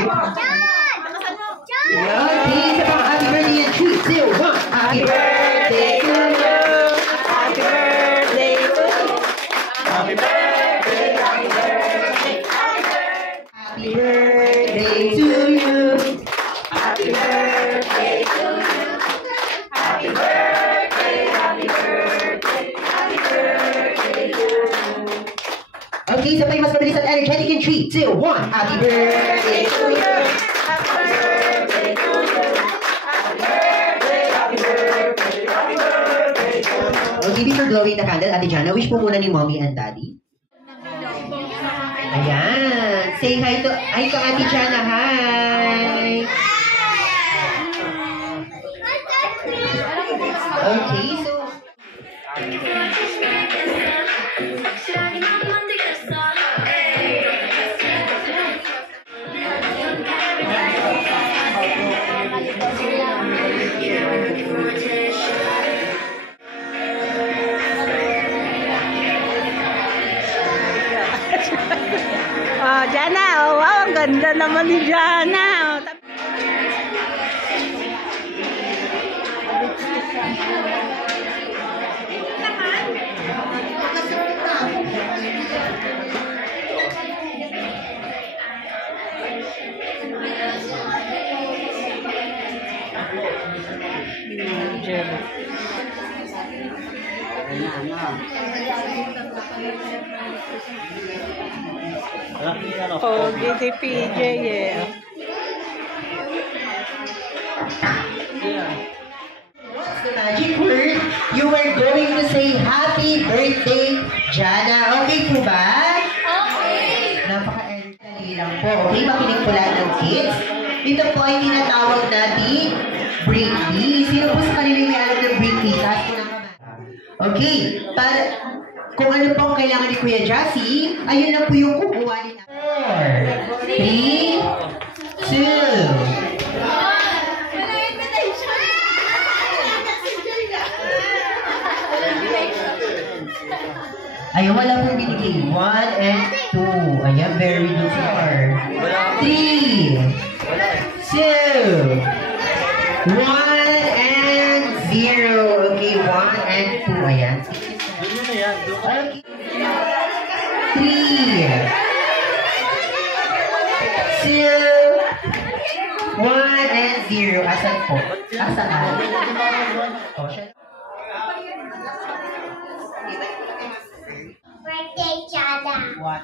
Okay, isa pang happy birthday and 3, 2, 1. Happy birthday to you. Happy birthday to you. Happy birthday, happy birthday, happy birthday to you. Happy birthday to you. Happy birthday, happy birthday, happy birthday to you. Okay, sabay mas mabilis at energetic in 3, 2, 1. Happy birthday to you. Happy birthday to you. Happy birthday, happy birthday, happy birthday to you. Okay, before blowing the candle, Ate Jana, wish po muna ni Mommy and Daddy. Ayan. Say hi to Ate Jana. Hi. Okay, so Oh, Jana, oh, wow, ang ganda naman ni Jana. Oh, si PJ eh. what's the magic word? You are going to say happy birthday, Jana. Okay po ba? Okay. Napaka-energy lang po. Okay, makinig po lahat ng kids. Dito po ay tinatawag natin breaky. Sino po sa kanila may alam ng breaky? Taas po ng kamay. Okay, para kung ano po ang kailangan ni Kuya Jassy, ayun lang po yung kukuha ni 4, 3, 2, ayun, wala pong binigay. 1 and 2. Ayan, very good sir. 3, 2, 1 and 0. Okay, 1 and 2. Ayan. Okay. 3, 2, 1 and 0. Asan po? Asaan? Oh, siya. Birthday, Jana. What?